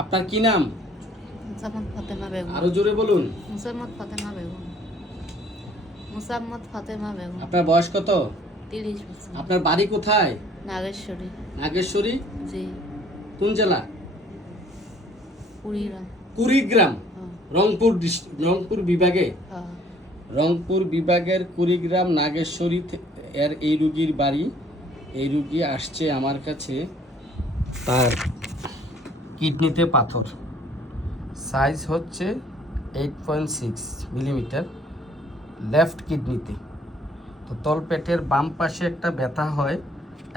আপনার কি নাম? মুসাম্মদ ফাতেমা বেগম। আরো জোরে বলুন। মুসাম্মদ ফাতেমা বেগম। মুসাম্মদ ফাতেমা বেগম। আপনার বয়স কত? 30 বছর। আপনার বাড়ি কোথায়? নাগেশ্বরী। নাগেশ্বরী? জি। কোন জেলা? কুড়িগ্রাম। কুড়িগ্রাম, হ্যাঁ। রংপুর বিভাগে। হ্যাঁ। রংপুর বিভাগের কুড়িগ্রাম নাগেশ্বরী এর এই রুগীর বাড়ি। এই রুগী আসছে আমার কাছে, তার কিডনিতে পাথর, সাইজ হচ্ছে 8.6 মিলিমিটার, লেফট কিডনিতে। তো তলপেটের বাম পাশে একটা ব্যথা হয়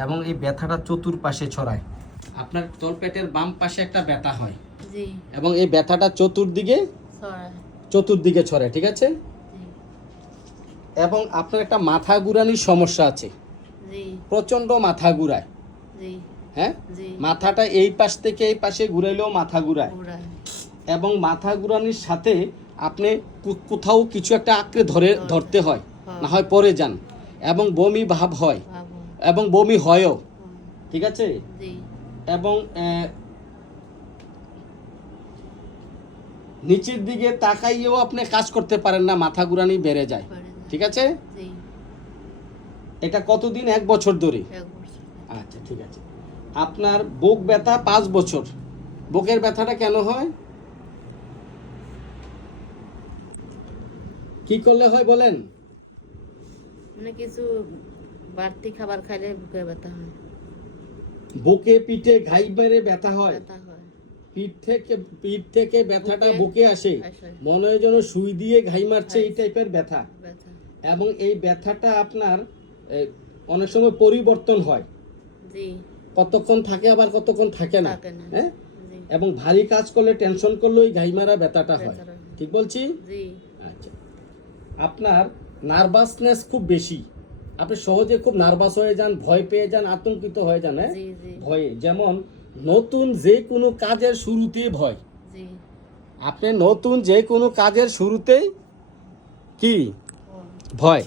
এবং এই ব্যথাটা চতুর্পাশে ছড়ায়। আপনার তলপেটের বাম পাশে একটা ব্যথা হয় জি। এবং এই ব্যথাটা চতুর্দিকে ছড়ায়, ঠিক আছে? জি। এবং আপনার একটা মাথা ঘুরানির সমস্যা আছে, জি। প্রচন্ড মাথা ঘুরায়। জি। হ্যাঁ, জি। মাথাটা এই পাশ থেকে এই পাশে ঘুরাইলেও মাথা ঘুরায়। উড়ায়। এবং মাথা ঘুরানির সাথে আপনি কোথাও কিছু একটা আঁকড়ে ধরতে হয়, হ্যাঁ। না হয় পড়ে যান, এবং বমি ভাব হয় বাবু। এবং বমি হয়ও, হুম। ঠিক আছে? জি। এবং নিচের দিকে তাকাইয়েও আপনি কাজ করতে পারেন না, মাথা ঘুরানি বেড়ে যায়, পড়ে যায়। ঠিক আছে? জি। এটা কতদিন? 1 বছর ধরে? 1 বছর। আচ্ছা, ঠিক আছে। আপনার বুক ব্যথা 5 বছর। বুকের ব্যথাটা কেন হয়? কি করলে হয় বলেন? মানে কিছু বাড়তি খাবার খাইলে বুকে ব্যথা হয়। বুকে পিঠে ঘাই মেরে ব্যথা হয়। ব্যথা হয়। পিঠ থেকে ব্যথাটা বুকে আসে, আসে। মনে হয় যেন সুই দিয়ে ঘাই মারছে, এই টাইপের ব্যথা। ব্যথা। এবং এই ব্যথাটা আপনার অনেক সময় পরিবর্তন হয়, জি। কতক্ষণ থাকে আবার কতক্ষণ থাকে না। থাকে না। হ্যাঁ, জি। এবং ভারী কাজ করলে, টেনশন করলে ওই ঘাই মারা ব্যথাটা হয়, ব্যথাটা হয়। ঠিক বলছি? জি। আচ্ছা, আপনার নার্ভাসনেস খুব বেশি, আপনি সহজে খুব নার্ভাস হয়ে যান, ভয় পেয়ে যান, আতঙ্কিত হয়ে যান। হ্যাঁ, জি। জি। ভয়ে, যেমন নতুন যে কোনো কাজের শুরুতেই ভয়। জি। আপনি নতুন যে কোনো কাজের শুরুতেই কি ও। ভয়।